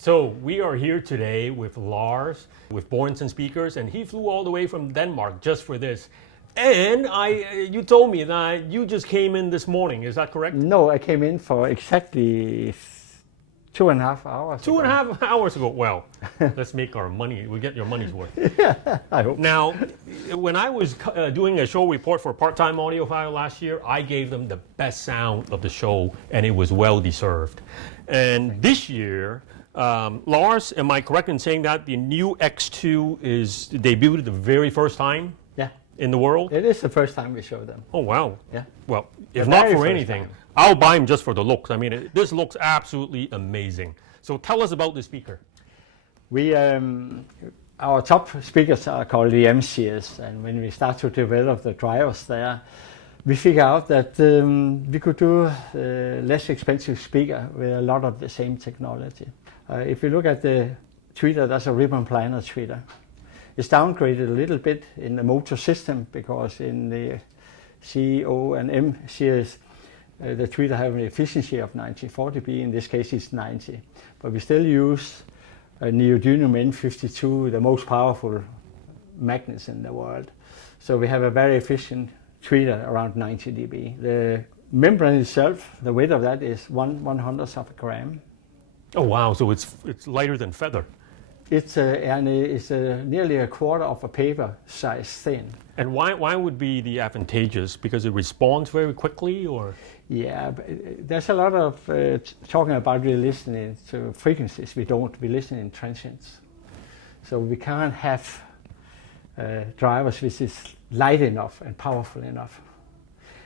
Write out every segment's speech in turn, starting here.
So we are here today with Lars, with Borresen speakers, and he flew all the way from Denmark just for this. And you told me that you just came in this morning, is that correct? No, I came in for exactly 2.5 hours Two and a half hours ago. Well, let's make our money, we get your money's worth. Yeah, I hope. Now, when I was doing a show report for Part-Time Audiophile last year, I gave them the best sound of the show, and it was well deserved. And this year, Lars, am I correct in saying that the new X2 is debuted the very first time? Yeah. In the world? It is the first time we show them. Oh, wow. Yeah. Well, if The not very for first anything, time. I'll buy them just for the looks. I mean, this looks absolutely amazing. So tell us about the speaker. We, our top speakers are called the MCS, and when we start to develop the drivers there, we figure out that we could do a less expensive speaker with a lot of the same technology. If you look at the tweeter, that's a ribbon planar tweeter. It's downgraded a little bit in the motor system because in the C, O, and M series, the tweeter have an efficiency of 90. 40B, in this case, is 90. But we still use a neodymium N52, the most powerful magnets in the world. So we have a very efficient tweeter around 90 dB. The membrane itself, the weight of that is 1/100th of a gram. Oh, wow. So it's lighter than feather. It's nearly a quarter of a paper size thin. And why would be the advantageous? Because it responds very quickly, or? Yeah, there's a lot of talking about we listening to frequencies. We don't. We listen in transients. So we can't have drivers which is light enough and powerful enough.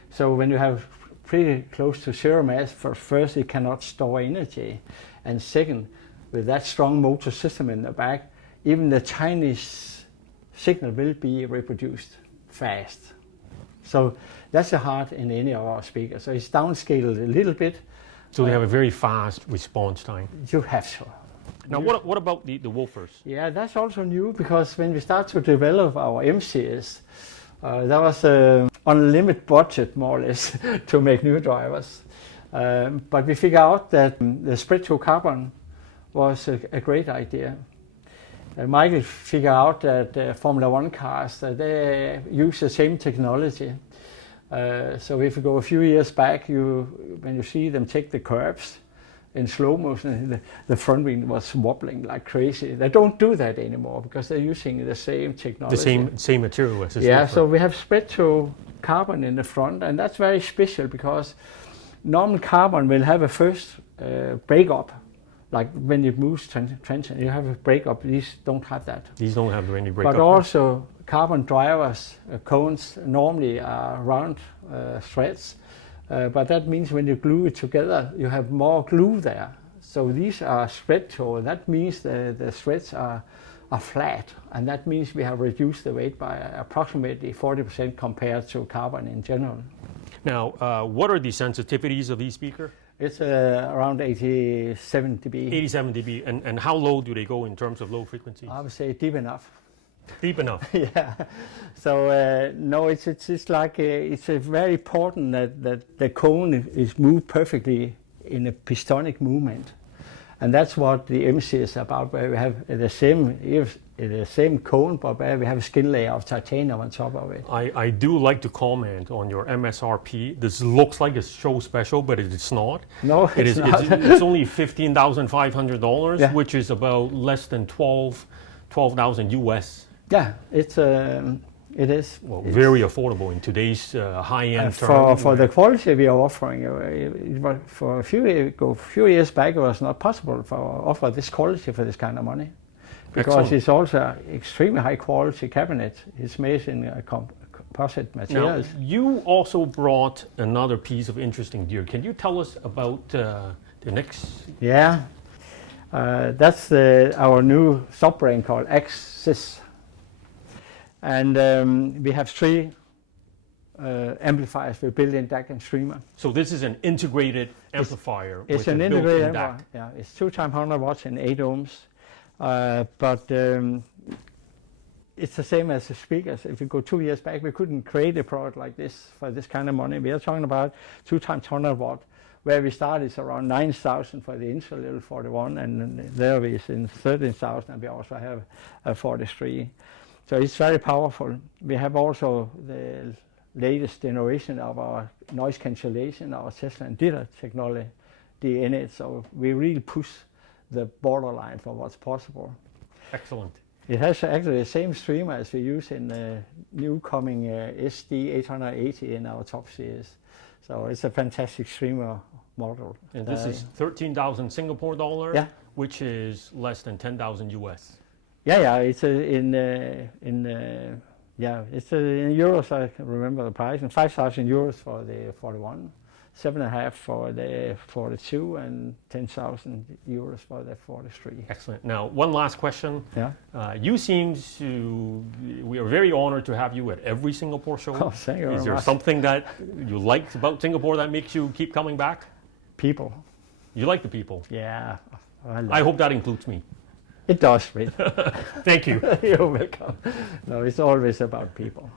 So when you have pretty close to zero mass, first it cannot store energy, and second, with that strong motor system in the back, even the tiniest signal will be reproduced fast. So that's the heart in any of our speakers. So it's downscaled a little bit. So they have a very fast response time. You have to. Now, what about the woofers? Yeah, that's also new, because when we start to develop our MCS, there was unlimited budget, more or less, to make new drivers. But we figured out that the spread to carbon was a great idea. Michael figured out that Formula One cars, they use the same technology. So if you go a few years back, when you see them take the curves in slow motion, the front wing was wobbling like crazy. They don't do that anymore because they're using the same technology. The same material as this. Yeah, woofer. so we have spread to carbon in the front, and that's very special because normal carbon will have a first breakup. Like when it moves transition, you have a breakup. These don't have that. These don't have any breakup. But also carbon drivers, cones, normally are round threads. But that means when you glue it together, you have more glue there. So these are spread to, that means the threads are flat. And that means we have reduced the weight by approximately 40% compared to carbon in general. Now, what are the sensitivities of these speakers? It's around 87 dB. 87 dB. And how low do they go in terms of low frequency? I would say deep enough. Deep enough. Yeah. So no, it's like it's very important that the cone is moved perfectly in a pistonic movement, and that's what the MC is about. Where we have the same cone, but where we have a skin layer of titanium on top of it. I do like to comment on your MSRP. This looks like a show special, but it's not. No, it's not. It's only $15,500, Yeah. which is about less than 12,000 US. Yeah, it is. Well, very affordable in today's high-end for the quality we are offering. For a few years back, it was not possible to offer this quality for this kind of money, because Excellent. it's also extremely high quality cabinet. It's made in composite materials. Now, you also brought another piece of interesting gear. Can you tell us about the next? Yeah, that's our new sub-brand called Anzus. And we have 3 amplifiers with built-in DAC and streamer. So this is an integrated amplifier. It's an integrated amplifier. Yeah, it's 2 times 100 watts and 8 ohms. But it's the same as the speakers. If you go 2 years back, we couldn't create a product like this for this kind of money. We are talking about 2 times 100 watt where we start is around 9,000 for the intro level 41, and there we is in 13,000, and we also have a 43. So it's very powerful. We have also the latest generation of our noise cancellation, our Tesla and Dita technology in it. So we really push the borderline for what's possible. Excellent. It has actually the same streamer as we use in the new coming SD 880 in our top series. So it's a fantastic streamer model. And this is 13,000 Singapore dollar, Yeah. which is less than 10,000 US. Yeah, it's in euros. I can remember the price, and 5,000 euros for the 41, 7.5 for the 42, and 10,000 euros for the 43. Excellent. Now, one last question. Yeah. We are very honored to have you at every Singapore show. Oh, thank you very Is there much. something that you liked about Singapore that makes you keep coming back? People. You like the people. Yeah. I hope that includes me. It does, Reed. Thank you. You're welcome. No, it's always about people.